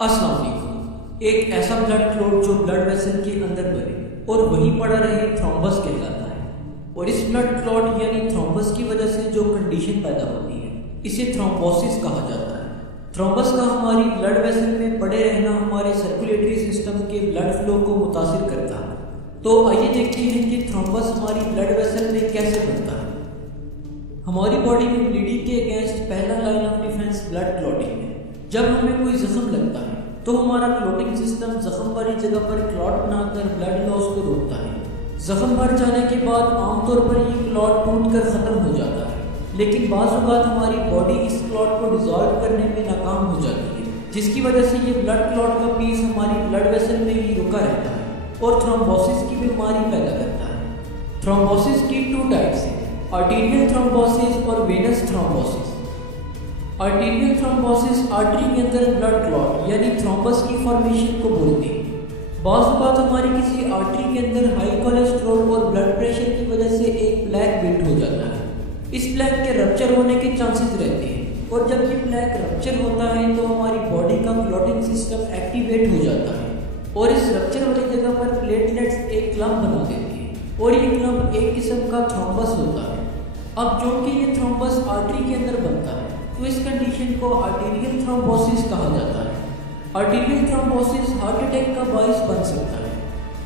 السلام علیکم۔ ایک ایسا بلڈ کلوٹ جو بلڈ ویسل کے اندر بنے اور وہیں پڑا رہے تھرومبس کہلاتا ہے، اور اس بلڈ کلوٹ یعنی تھرومبس کی وجہ سے جو کنڈیشن پیدا ہوتی ہے اسے تھرومبوسس کہا جاتا ہے۔ تھرومبس کا ہماری بلڈ ویسل میں پڑے رہنا ہمارے سرکولیٹری سسٹم کے بلڈ فلو کو متاثر کرتا ہے۔ تو آئیے دیکھتے ہیں کہ تھرومبس ہماری بلڈ ویسل میں کیسے بنتا ہے۔ ہماری باڈی میں بلیڈنگ کے اگینسٹ پہلا line of defence blood clotting ہے۔ جب ہمیں کوئی زخم لگتا ہے تو ہمارا کلوٹنگ سسٹم زخم والی جگہ پر کلوٹ بنا کر بلڈ لاس کو روکتا ہے۔ زخم بھر جانے کے بعد عام طور پر یہ کلوٹ ٹوٹ کر ختم ہو جاتا ہے، لیکن بعض اوقات ہماری باڈی اس کلوٹ کو ڈیزالو کرنے میں ناکام ہو جاتی ہے، جس کی وجہ سے یہ بلڈ کلوٹ کا پیس ہماری بلڈ ویسل میں ہی رکا رہتا ہے اور تھرومبوسس کی بیماری پیدا کرتا ہے۔ تھرومبوسس کی 2 ٹائپس ہیں، آرٹیریل تھرومبوسس اور venous thrombosis. Arterial thrombosis artery کے اندر بلڈ کلوٹ یعنی تھرومبس کی فارمیشن کو بولتے ہیں۔ بعض اوقات ہماری کسی آرٹری کے اندر ہائی کولیسٹرول اور بلڈ پریشر کی وجہ سے ایک پلیک بلڈ ہو جاتا ہے۔ اس پلیک کے رپچر ہونے کے چانسز رہتے ہیں، اور جب یہ پلیک رپچر ہوتا ہے تو ہماری باڈی کا کلوٹنگ سسٹم ایکٹیویٹ ہو جاتا ہے، اور اس رپچر والی جگہ پر پلیٹلیٹس ایک کلمپ بنا دیتی ہیں، اور یہ کلمپ ایک قسم کا تھرومبس ہوتا ہے۔ اب جو کہ یہ تھرومبس آرٹری کے اندر بنتا ہے تو اس کنڈیشن کو آرٹیریل تھرومبوسس کہا جاتا ہے۔ آرٹیریل تھرومبوسس ہارٹ اٹیک کا باعث بن سکتا ہے۔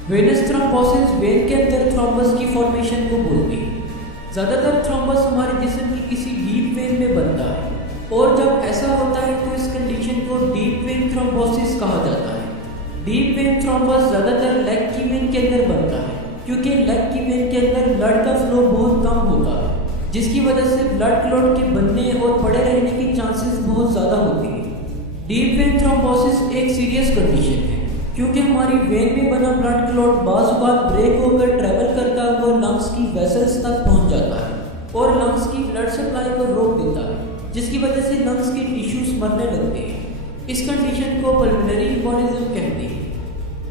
وینس تھرومبوسس وین کے اندر تھرومبس کی فارمیشن کو بولتی ہے۔ زیادہ تر تھرومبس ہمارے جسم کی کسی ڈیپ وین میں بنتا ہے، اور جب ایسا ہوتا ہے تو اس کنڈیشن کو ڈیپ وین تھرومبوسس کہا جاتا ہے۔ ڈیپ وین تھرومبس زیادہ تر لیگ کی وین کے اندر بنتا ہے، کیونکہ لیگ کی وین کے اندر بلڈ کا فلو بہت کم ہوتا ہے، جس کی وجہ سے بلڈ کلوٹ کے بننے اور پڑے رہنے کی چانسز بہت زیادہ ہوتی ہیں۔ ڈیپ وین تھرومبوسس ایک سیریس کنڈیشن ہے، کیونکہ ہماری وین میں بنا بلڈ کلوٹ بعض اوقات بریک ہو کر ٹریول کرتا ہوا لنگس کی ویسلز تک پہنچ جاتا ہے اور لنگس کی بلڈ سپلائی کو روک دیتا ہے، جس کی وجہ سے لنگس کے ٹیشوز مرنے لگتے ہیں۔ اس کنڈیشن کو پلمونری ایمبولزم کہتے ہیں۔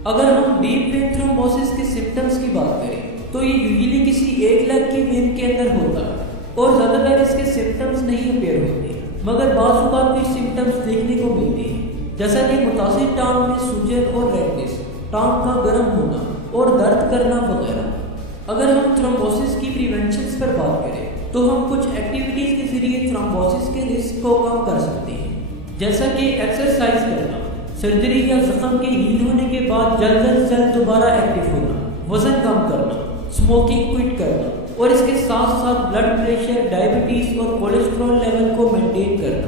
اگر ہم ڈیپ وین تھرومبوسس کے سمپٹمز کی بات کریں تو یہ یوزلی کسی ایک لیگ کی وین کے اندر ہوتا ہے، اور زیادہ تر اس کے سمپٹمز نہیں اپیئر ہوتے، مگر بعض اوقات کچھ سمپٹمز دیکھنے کو ملتے ہیں، جیسا کہ متاثر ٹانگ میں سوجن اور ریڈنس، ٹانگ کا گرم ہونا اور درد کرنا وغیرہ۔ اگر ہم تھرومبوسس کی پریونشنز پر بات کریں تو ہم کچھ ایکٹیویٹیز کے ذریعے تھرومبوسس کے رسک کو کم کر سکتے ہیں، جیسا کہ ایکسرسائز کرنا، سرجری یا زخم کے ہیل ہونے کے بعد جلد از جلد دوبارہ ایکٹیو ہونا، وزن کم کرنا، اسموکنگ کوئٹ کرنا، اور اس کے ساتھ ساتھ بلڈ پریشر، ڈائبٹیز اور کولیسٹرول لیول کو مینٹین کرنا۔